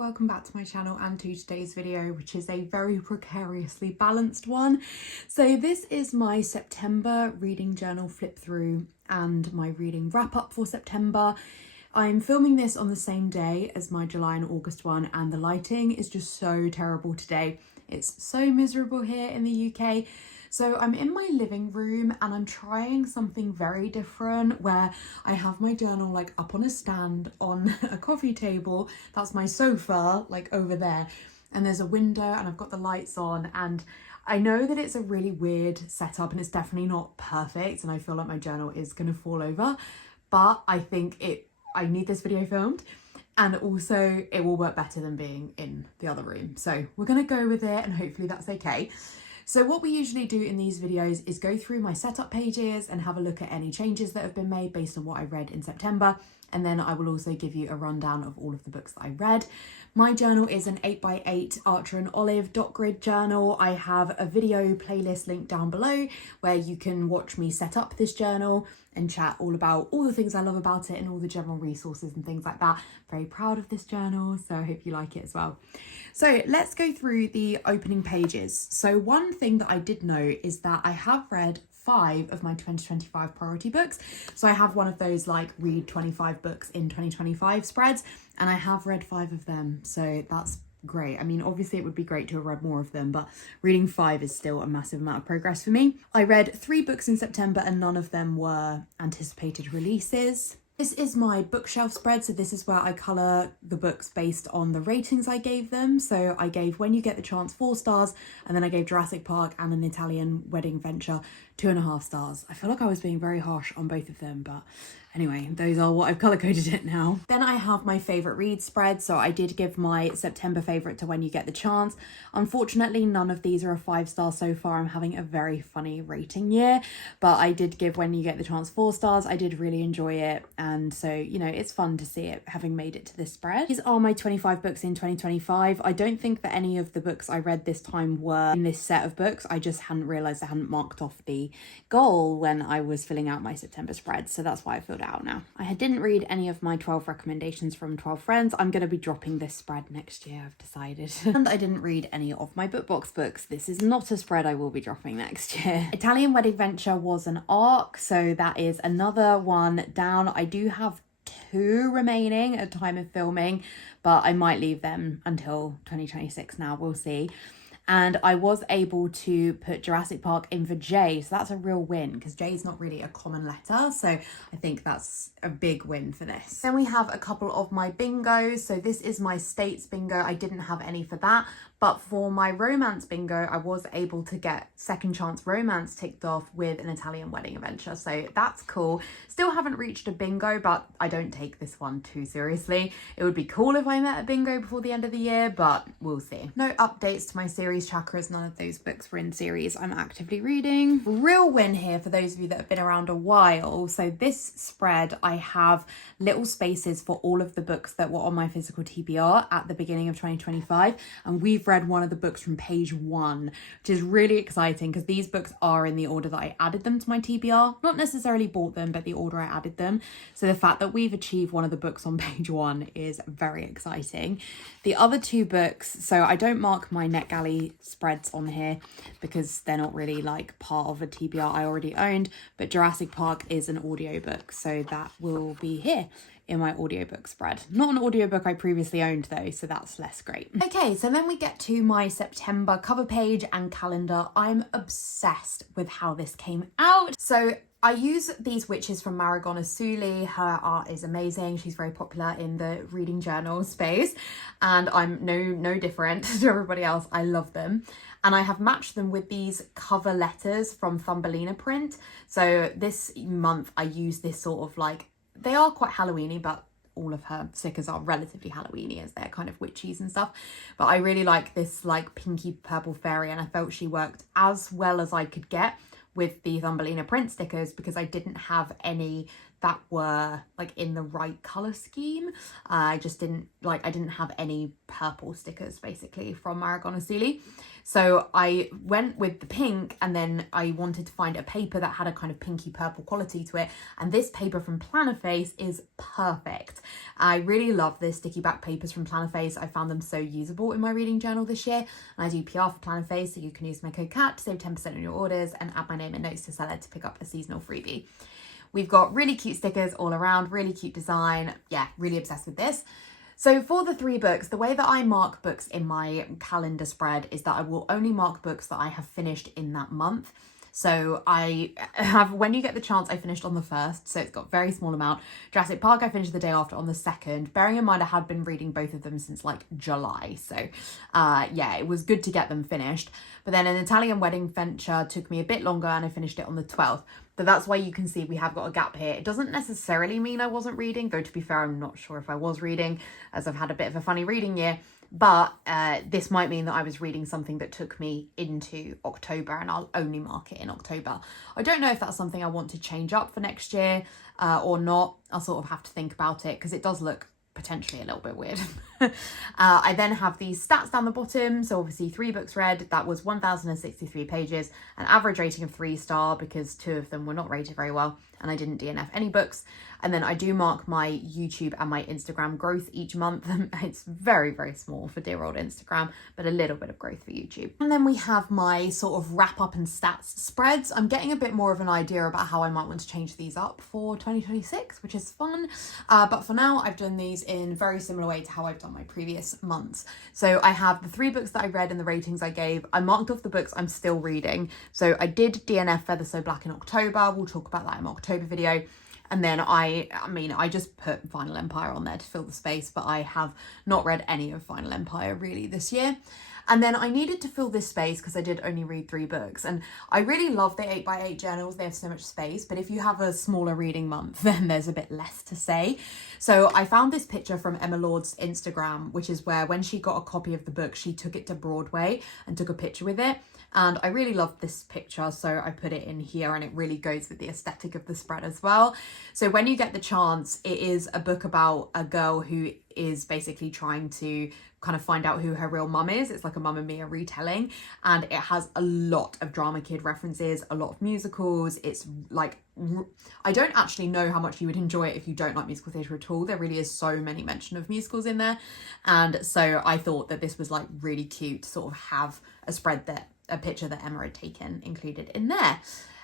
welcome back to my channel and to today's video, which is a very precariously balanced one. So this is my September reading journal flip through and my reading wrap up for September. I'm filming this on the same day as my July and August one, and the lighting is just so terrible today. It's so miserable here in the UK. So I'm in my living room and I'm trying something very different where I have my journal like up on a stand on a coffee table. That's my sofa, like over there. And there's a window and I've got the lights on, and I know that it's a really weird setup and it's definitely not perfect, and I feel like my journal is gonna fall over, but I think I need this video filmed. And also it will work better than being in the other room. So we're gonna go with it and hopefully that's okay. So what we usually do in these videos is go through my setup pages and have a look at any changes that have been made based on what I read in September. And then I will also give you a rundown of all of the books that I read. My journal is an 8x8 Archer and Olive dot grid journal. I have a video playlist linked down below where you can watch me set up this journal and chat all about all the things I love about it and all the general resources and things like that. Very proud of this journal, so I hope you like it as well. So let's go through the opening pages. So one thing that I did know is that I have read 5 of my 2025 priority books. So I have one of those like read 25 books in 2025 spreads, and I have read 5 of them. So that's great. I mean, obviously it would be great to have read more of them, but reading 5 is still a massive amount of progress for me. I read 3 books in September and none of them were anticipated releases. This is my bookshelf spread, so this is where I colour the books based on the ratings I gave them. So I gave When You Get the Chance 4 stars, and then I gave Jurassic Park and An Italian Wedding Venture 2.5 stars. I feel like I was being very harsh on both of them, but anyway, those are what I've colour coded it now. Then I have my favourite read spread, so I did give my September favourite to When You Get the Chance. Unfortunately, none of these are a 5-star so far. I'm having a very funny rating year, but I did give When You Get the Chance 4 stars. I did really enjoy it, and so, you know, it's fun to see it having made it to this spread. These are my 25 books in 2025. I don't think that any of the books I read this time were in this set of books. I just hadn't realised I hadn't marked off the goal when I was filling out my September spread, so that's why I filled it out now. I didn't read any of my 12 recommendations from 12 friends. I'm going to be dropping this spread next year, I've decided. And I didn't read any of my BookBox books. This is not a spread I will be dropping next year. Italian Wedding Venture was an ARC, so that is another one down. I do have 2 remaining at time of filming, but I might leave them until 2026 now, we'll see. And I was able to put Jurassic Park in for J, so that's a real win because J is not really a common letter, so I think that's a big win for this. Then we have a couple of my bingos. So this is my states bingo. I didn't have any for that, but for my romance bingo, I was able to get Second Chance Romance ticked off with An Italian Wedding Adventure, so that's cool. Still haven't reached a bingo, but I don't take this one too seriously. It would be cool if I met a bingo before the end of the year, but we'll see. No updates to my series tracker as none of those books were in series I'm actively reading. Real win here for those of you that have been around a while. So this spread, I have little spaces for all of the books that were on my physical TBR at the beginning of 2025, and we've read one of the books from page 1, which is really exciting because these books are in the order that I added them to my TBR. Not necessarily bought them, but the order I added them. So the fact that we've achieved one of the books on page 1 is very exciting. The other 2 books, so I don't mark my NetGalley spreads on here because they're not really like part of a TBR I already owned, but Jurassic Park is an audiobook, so that will be here in my audiobook spread. Not an audiobook I previously owned though, so that's less great. Okay, so then we get to my September cover page and calendar. I'm obsessed with how this came out. So I use these witches from Maragona Suli. Her art is amazing. She's very popular in the reading journal space, and I'm no different to everybody else. I love them. And I have matched them with these cover letters from Thumbelina print. So this month I use this sort of like, they are quite Halloweeny, but all of her stickers are relatively Halloweeny as they're kind of witchies and stuff. But I really like this like pinky purple fairy, and I felt she worked as well as I could get with the Thumbelina print stickers because I didn't have any that were like in the right color scheme. I didn't have any purple stickers basically from Maragona Suli. So I went with the pink, and then I wanted to find a paper that had a kind of pinky purple quality to it. And this paper from Plannerface is perfect. I really love the sticky back papers from Plannerface. I found them so usable in my reading journal this year. And I do PR for Plannerface, so you can use my code CAT to save 10% on your orders and add my name and notes to seller to pick up a seasonal freebie. We've got really cute stickers all around, really cute design. Yeah, really obsessed with this. So for the 3 books, the way that I mark books in my calendar spread is that I will only mark books that I have finished in that month. So I have, when you get the chance, I finished on the 1st, so it's got a very small amount. Jurassic Park, I finished the day after on the 2nd, bearing in mind I had been reading both of them since like July. So yeah, it was good to get them finished. But then An Italian Wedding Venture took me a bit longer and I finished it on the 12th. But that's why you can see we have got a gap here. It doesn't necessarily mean I wasn't reading, though to be fair, I'm not sure if I was reading, as I've had a bit of a funny reading year. But this might mean that I was reading something that took me into October, and I'll only mark it in October. I don't know if that's something I want to change up for next year or not. I'll sort of have to think about it, because it does look potentially a little bit weird. I then have these stats down the bottom. So obviously 3 books read, that was 1,063 pages, an average rating of 3-star because 2 of them were not rated very well, and I didn't DNF any books. And then I do mark my YouTube and my Instagram growth each month. It's very, very small for dear old Instagram, but a little bit of growth for YouTube. And then we have my sort of wrap up and stats spreads. I'm getting a bit more of an idea about how I might want to change these up for 2026, which is fun. But for now, I've done these in a very similar way to how I've done my previous months. So I have the 3 books that I read and the ratings I gave. I marked off the books I'm still reading. So I did DNF Feather So Black in October. We'll talk about that in my October video. And then I just put Final Empire on there to fill the space, but I have not read any of Final Empire really this year. And then I needed to fill this space because I did only read 3 books. And I really love the 8x8 journals. They have so much space. But if you have a smaller reading month, then there's a bit less to say. So I found this picture from Emma Lord's Instagram, which is where when she got a copy of the book, she took it to Broadway and took a picture with it. And I really loved this picture, so I put it in here, and it really goes with the aesthetic of the spread as well. So when you get the chance, it is a book about a girl who is basically trying to kind of find out who her real mum is. It's like a Mamma Mia retelling, and it has a lot of drama kid references, a lot of musicals. It's like, I don't actually know how much you would enjoy it if you don't like musical theatre at all. There really is so many mention of musicals in there. And so I thought that this was like really cute to sort of have a spread that a picture that Emma had taken included in there.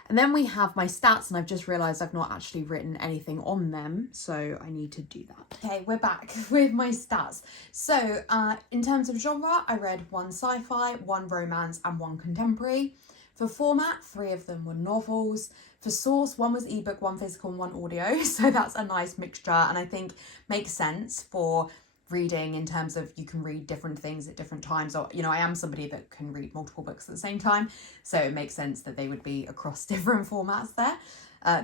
And then we have my stats, and I've just realised I've not actually written anything on them, so I need to do that. Okay, we're back with my stats. So in terms of genre, I read 1 sci-fi, 1 romance and 1 contemporary. For format, 3 of them were novels. For source, 1 was ebook, 1 physical and 1 audio, so that's a nice mixture, and I think makes sense for reading in terms of you can read different things at different times, or I am somebody that can read multiple books at the same time, so it makes sense that they would be across different formats there,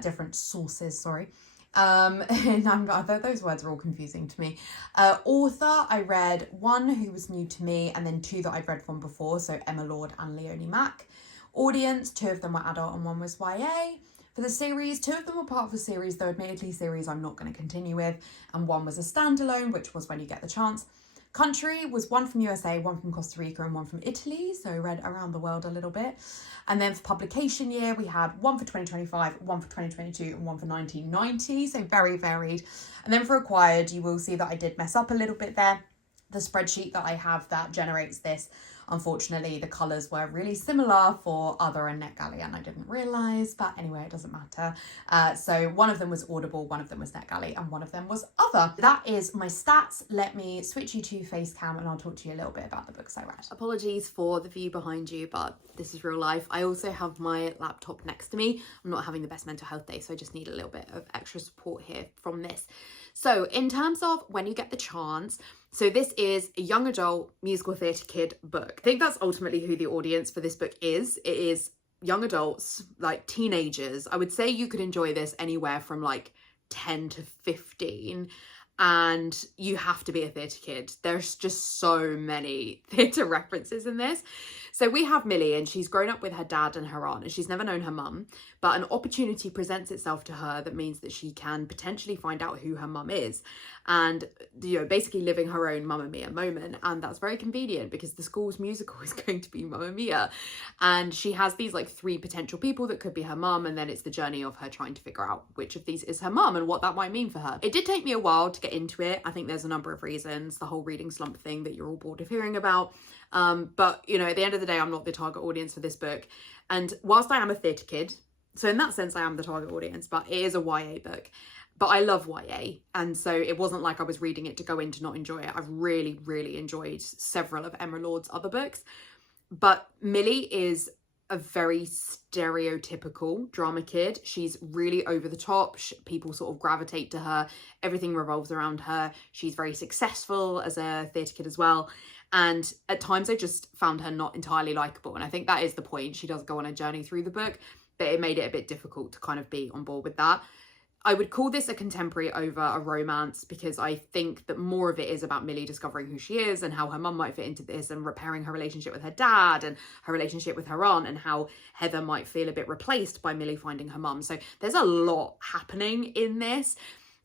different sources, sorry. And those words are all confusing to me. Author, I read 1 who was new to me, and then 2 that I'd read from before, so Emma Lord and Leonie Mack. Audience, 2 of them were adult and 1 was YA. For the series, 2 of them were part of a series, though admittedly series I'm not going to continue with, and 1 was a standalone, which was When You Get the Chance. Country was 1 from USA, 1 from Costa Rica and 1 from Italy, so I read around the world a little bit. And then for publication year, we had 1 for 2025, 1 for 2022 and 1 for 1990, so very varied. And then for acquired, you will see that I did mess up a little bit there. The spreadsheet that I have that generates this, unfortunately, the colours were really similar for Other and NetGalley, and I didn't realise, but anyway, it doesn't matter. So 1 of them was Audible, 1 of them was NetGalley, and 1 of them was Other. That is my stats. Let me switch you to Facecam, and I'll talk to you a little bit about the books I read. Apologies for the view behind you, but this is real life. I also have my laptop next to me. I'm not having the best mental health day, so I just need a little bit of extra support here from this. So in terms of When You Get the Chance, so this is a young adult musical theatre kid book. I think that's ultimately who the audience for this book is. It is young adults, like teenagers. I would say you could enjoy this anywhere from like 10 to 15. and you have to be a theatre kid. There's just so many theatre references in this. So we have Millie, and she's grown up with her dad and her aunt, and she's never known her mum, but an opportunity presents itself to her that means that she can potentially find out who her mum is, and, you know, basically living her own Mamma Mia moment. And that's very convenient because the school's musical is going to be Mamma Mia, and she has these like 3 potential people that could be her mum, and then it's the journey of her trying to figure out which of these is her mum and what that might mean for her. It did take me a while to get into it. I think there's a number of reasons, the whole reading slump thing that you're all bored of hearing about, but, you know, at the end of the day, I'm not the target audience for this book. And whilst I am a theatre kid, so in that sense I am the target audience, but it is a YA book. But I love YA, and so it wasn't like I was reading it to go in to not enjoy it. I've really, really enjoyed several of Emma Lord's other books. But Millie is a very stereotypical drama kid. She's really over the top. People sort of gravitate to her. Everything revolves around her. She's very successful as a theatre kid as well. And at times I just found her not entirely likeable. And I think that is the point. She does go on a journey through the book, but it made it a bit difficult to kind of be on board with that. I would call this a contemporary over a romance, because I think that more of it is about Millie discovering who she is and how her mum might fit into this, and repairing her relationship with her dad and her relationship with her aunt, and how Heather might feel a bit replaced by Millie finding her mum. So there's a lot happening in this,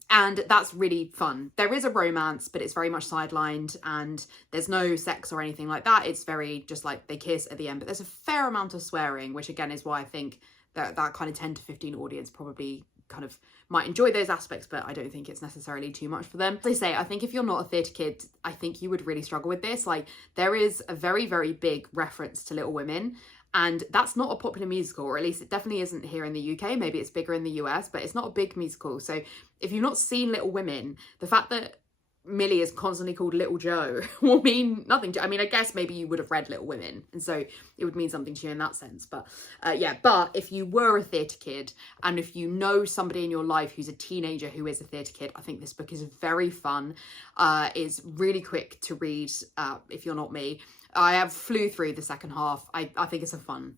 and that's really fun. There is a romance, but it's very much sidelined, and there's no sex or anything like that. It's very just like they kiss at the end, but there's a fair amount of swearing, which again is why I think that kind of 10 to 15 audience probably kind of might enjoy those aspects, but I don't think it's necessarily too much for them. As I say, I think if you're not a theatre kid, I think you would really struggle with this. Like, there is a very, very big reference to Little Women, and that's not a popular musical, or at least it definitely isn't here in the UK. Maybe it's bigger in the US, but it's not a big musical. So if you've not seen Little Women, the fact that Millie is constantly called Little Joe will mean nothing to, I mean, I guess maybe you would have read Little Women, and so it would mean something to you in that sense. But yeah, but if you were a theatre kid, and if you know somebody in your life who's a teenager who is a theatre kid, I think this book is very fun. It's really quick to read if you're not me. I have flew through the second half. I think it's a fun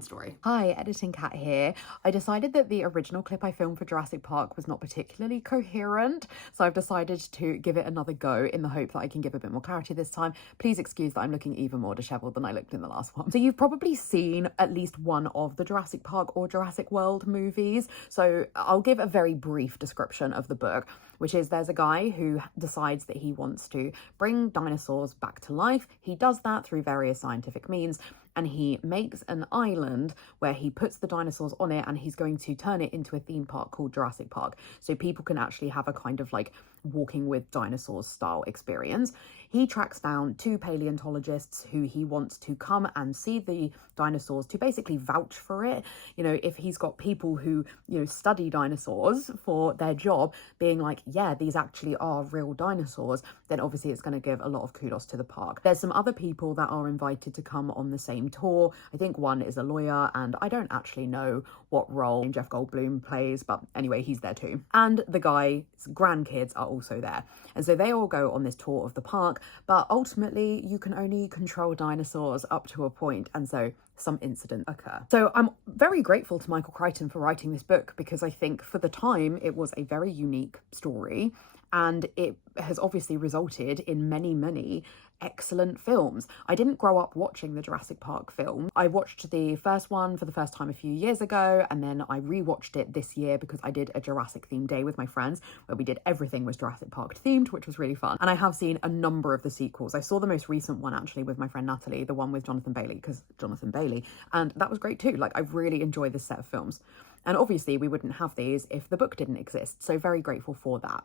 story. Hi, Editing Cat here. I decided that the original clip I filmed for Jurassic Park was not particularly coherent, so I've decided to give it another go in the hope that I can give a bit more clarity this time. Please excuse that I'm looking even more dishevelled than I looked in the last one. So you've probably seen at least one of the Jurassic Park or Jurassic World movies, so I'll give a very brief description of the book, which is there's a guy who decides that he wants to bring dinosaurs back to life. He does that through various scientific means, and he makes an island where he puts the dinosaurs on it, and he's going to turn it into a theme park called Jurassic Park, so people can actually have a kind of like walking with dinosaurs style experience. He tracks down 2 paleontologists who he wants to come and see the dinosaurs to basically vouch for it. You know, if he's got people who, you know, study dinosaurs for their job being like, yeah, these actually are real dinosaurs, then obviously it's going to give a lot of kudos to the park. There's some other people that are invited to come on the same tour. I think one is a lawyer, and I don't actually know what role Jeff Goldblum plays, but anyway, he's there too. And the guy's grandkids are also there. And so they all go on this tour of the park, but ultimately you can only control dinosaurs up to a point, and so some incidents occur. So I'm very grateful to Michael Crichton for writing this book, because I think for the time it was a very unique story, and it has obviously resulted in many, many excellent films. I didn't grow up watching the Jurassic Park film. I watched the first one for the first time a few years ago, and then I rewatched it this year because I did a Jurassic themed day with my friends where we did everything was Jurassic Park themed, which was really fun. And I have seen a number of the sequels. I saw the most recent one actually with my friend Natalie, the one with Jonathan Bailey, because Jonathan Bailey, and that was great too. Like, I really enjoyed this set of films. And obviously we wouldn't have these if the book didn't exist, so very grateful for that.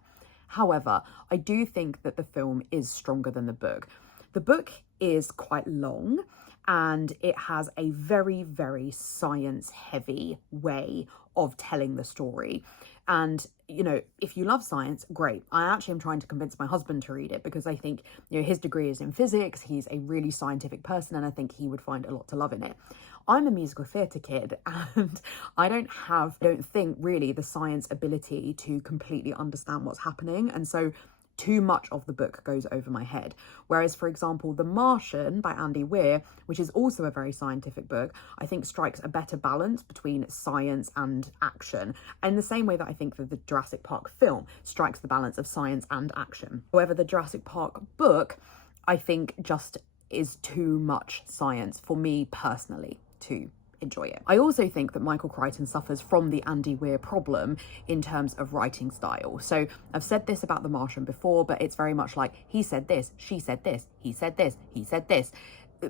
However, I do think that the film is stronger than the book. The book is quite long, and it has a very, very science-heavy way of telling the story. And, you know, if you love science, great. I actually am trying to convince my husband to read it, because I think, you know, his degree is in physics. He's a really scientific person, and I think he would find a lot to love in it. I'm a musical theatre kid, and I don't think really the science ability to completely understand what's happening. And so too much of the book goes over my head. Whereas, for example, The Martian by Andy Weir, which is also a very scientific book, I think strikes a better balance between science and action, in the same way that I think that the Jurassic Park film strikes the balance of science and action. However, the Jurassic Park book, I think, just is too much science for me personally to enjoy it. I also think that Michael Crichton suffers from the Andy Weir problem in terms of writing style. So I've said this about The Martian before, but it's very much like, he said this, she said this, he said this, he said this.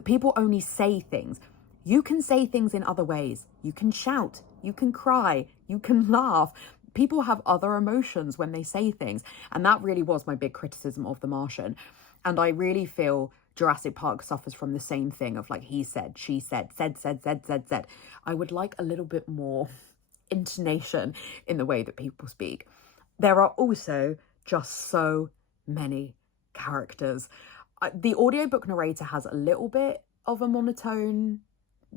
People only say things. You can say things in other ways. You can shout, you can cry, you can laugh. People have other emotions when they say things. And that really was my big criticism of The Martian. And I really feel Jurassic Park suffers from the same thing of like, he said, she said. I would like a little bit more intonation in the way that people speak. There are also just so many characters. The audiobook narrator has a little bit of a monotone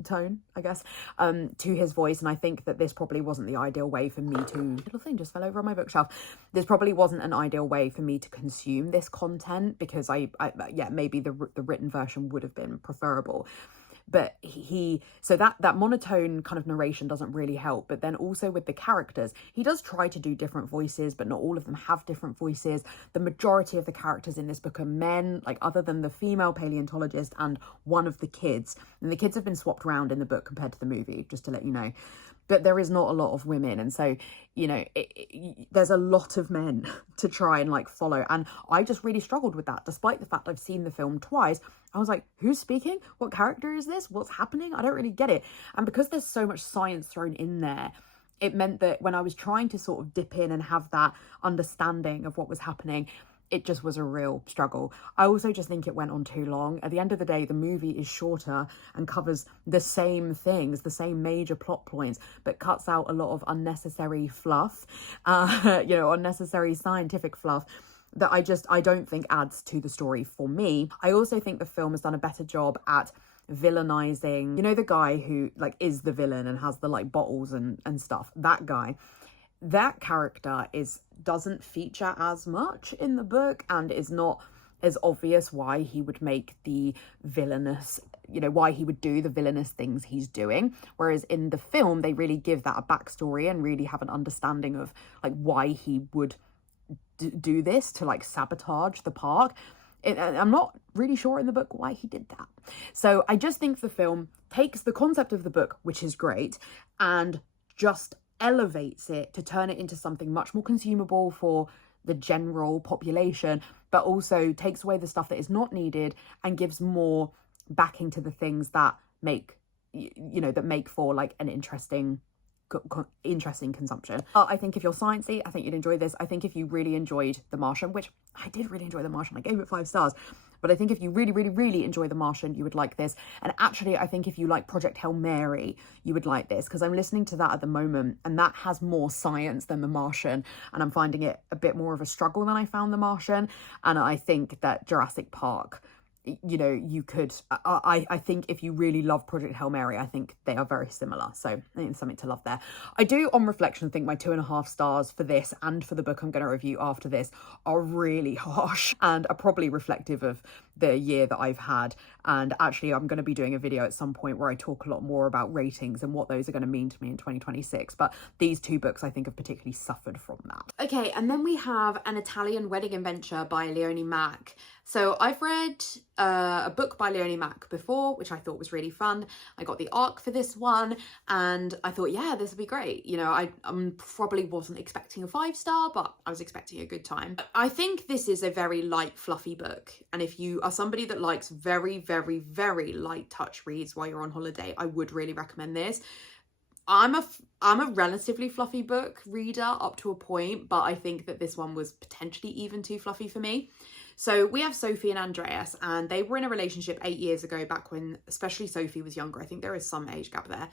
tone, I guess, to his voice, and I think that this probably wasn't the ideal way for me to, little thing just fell over on my bookshelf, this probably wasn't an ideal way for me to consume this content, because yeah, maybe the written version would have been preferable. But so that monotone kind of narration doesn't really help. But then also with the characters, he does try to do different voices, but not all of them have different voices. The majority of the characters in this book are men, like other than the female paleontologist and one of the kids. And the kids have been swapped around in the book compared to the movie, just to let you know. But there is not a lot of women. And so, you know, there's a lot of men to try and like follow. And I just really struggled with that, despite the fact I've seen the film twice. I was like, who's speaking? What character is this? What's happening? I don't really get it. And because there's so much science thrown in there, it meant that when I was trying to sort of dip in and have that understanding of what was happening, it just was a real struggle. I also just think it went on too long. At the end of the day, the movie is shorter and covers the same things, the same major plot points, but cuts out a lot of unnecessary fluff, you know, unnecessary scientific fluff that I don't think adds to the story for me. I also think the film has done a better job at villainizing, you know, the guy who like is the villain and has the like bottles and stuff, that guy. That character doesn't feature as much in the book and is not as obvious why he would make the villainous, you know, why he would do the villainous things he's doing. Whereas in the film, they really give that a backstory and really have an understanding of like why he would do this to like sabotage the park. I'm not really sure in the book why he did that. So I just think the film takes the concept of the book, which is great, and just elevates it to turn it into something much more consumable for the general population, but also takes away the stuff that is not needed and gives more backing to the things that make, you know, that make for like an interesting consumption. I think if you're sciencey, I think you'd enjoy this. I think if you really enjoyed The Martian, which I did really enjoy The Martian, I gave it 5 stars, but I think if you really enjoy The Martian, you would like this. And actually, I think if you like Project Hail Mary, you would like this, because I'm listening to that at the moment, and that has more science than The Martian, and I'm finding it a bit more of a struggle than I found The Martian. And I think that Jurassic Park, you know, you could, I think if you really love Project Hail Mary, I think they are very similar. So I think it's something to love there. I do, on reflection, think my 2.5 stars for this and for the book I'm going to review after this are really harsh and are probably reflective of the year that I've had. And actually, I'm going to be doing a video at some point where I talk a lot more about ratings and what those are going to mean to me in 2026. But these 2 books, I think, have particularly suffered from that. Okay, and then we have An Italian Wedding Adventure by Leonie Mack. So I've read a book by Leonie Mack before, which I thought was really fun. I got the ARC for this one, and I thought, yeah, this would be great. You know, I probably wasn't expecting a 5-star, but I was expecting a good time. I think this is a very light, fluffy book. And if you are somebody that likes very, very, very light touch reads while you're on holiday, I would really recommend this. I'm a relatively fluffy book reader up to a point, but I think that this one was potentially even too fluffy for me. So we have Sophie and Andreas, and they were in a relationship 8 years ago, back when especially Sophie was younger. I think there is some age gap there.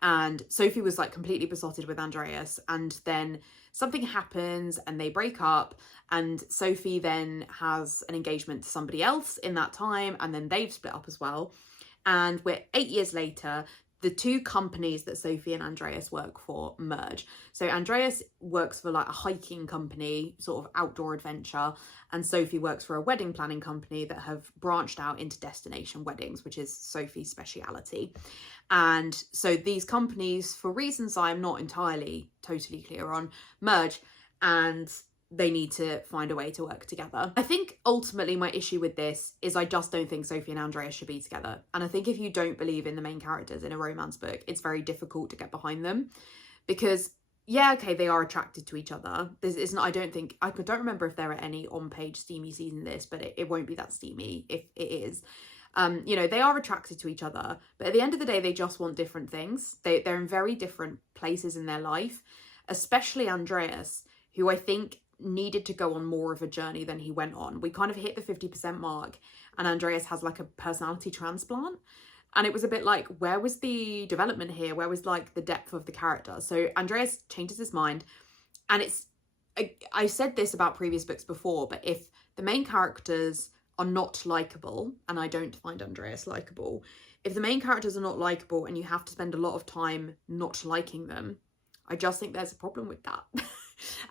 And Sophie was like completely besotted with Andreas, and then something happens and they break up, and Sophie then has an engagement to somebody else in that time, and then they've split up as well. And we're 8 years later. the two companies that Sophie and Andreas work for merge. So Andreas works for like a hiking company, sort of outdoor adventure, and Sophie works for a wedding planning company that have branched out into destination weddings, which is Sophie's speciality. And so these companies, for reasons I'm not entirely totally clear on, merge, and they need to find a way to work together. I think ultimately my issue with this is I just don't think Sophie and Andreas should be together. And I think if you don't believe in the main characters in a romance book, it's very difficult to get behind them, because yeah, okay, they are attracted to each other. This isn't, I don't remember if there are any on-page steamy scenes in this, but it won't be that steamy if it is. You know, they are attracted to each other, but at the end of the day, they just want different things. They're in very different places in their life, especially Andreas, who I think needed to go on more of a journey than he went on. We kind of hit the 50% mark, and Andreas has like a personality transplant, and it was a bit like, where was the development here? Where was like the depth of the character? So Andreas changes his mind, and I said this about previous books before, but if the main characters are not likable, and I don't find Andreas likable, if the main characters are not likable and you have to spend a lot of time not liking them, I just think there's a problem with that.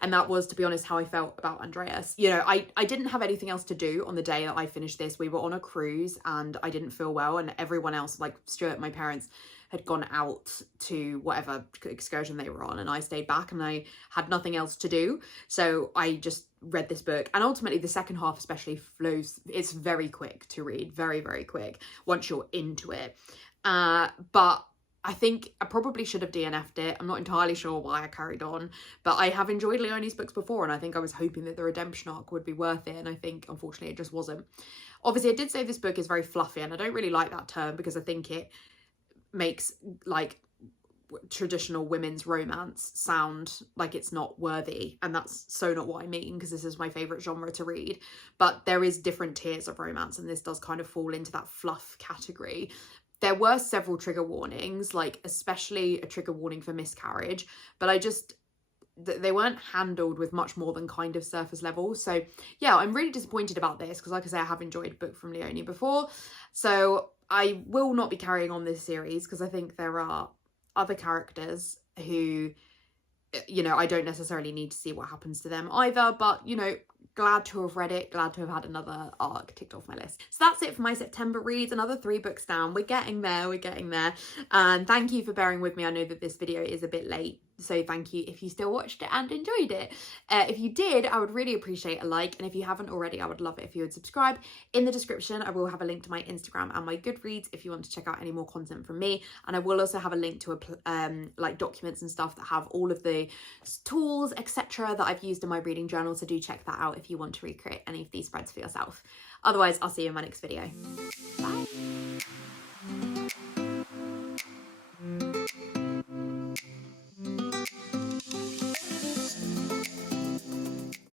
And that was, to be honest, how I felt about Andreas. You know, I didn't have anything else to do on the day that I finished this. We were on a cruise and I didn't feel well, and everyone else, like Stuart, my parents, had gone out to whatever excursion they were on, and I stayed back and I had nothing else to do. So I just read this book, and ultimately the second half especially flows, it's very quick to read, very, very quick once you're into it. But I think I probably should have DNF'd it. I'm not entirely sure why I carried on, but I have enjoyed Leonie's books before, and I think I was hoping that the redemption arc would be worth it, and I think unfortunately it just wasn't. Obviously, I did say this book is very fluffy, and I don't really like that term because I think it makes like traditional women's romance sound like it's not worthy, and that's so not what I mean, because this is my favorite genre to read. But there is different tiers of romance, and this does kind of fall into that fluff category. There were several trigger warnings, like especially a trigger warning for miscarriage, but they weren't handled with much more than kind of surface level. So yeah, I'm really disappointed about this, because like I say, I have enjoyed a book from Leonie before. So I will not be carrying on this series, because I think there are other characters who, you know, I don't necessarily need to see what happens to them either, but you know, glad to have read it, glad to have had another arc ticked off my list. So that's it for my September reads, another 3 books down. We're getting there. And thank you for bearing with me. I know that this video is a bit late, so thank you if you still watched it and enjoyed it. If you did, I would really appreciate a like, and if you haven't already, I would love it if you would subscribe. In the description, I will have a link to my Instagram and my Goodreads if you want to check out any more content from me, and I will also have a link to like documents and stuff that have all of the tools, etc., that I've used in my reading journal, so do check that out if you want to recreate any of these spreads for yourself. Otherwise, I'll see you in my next video. Bye.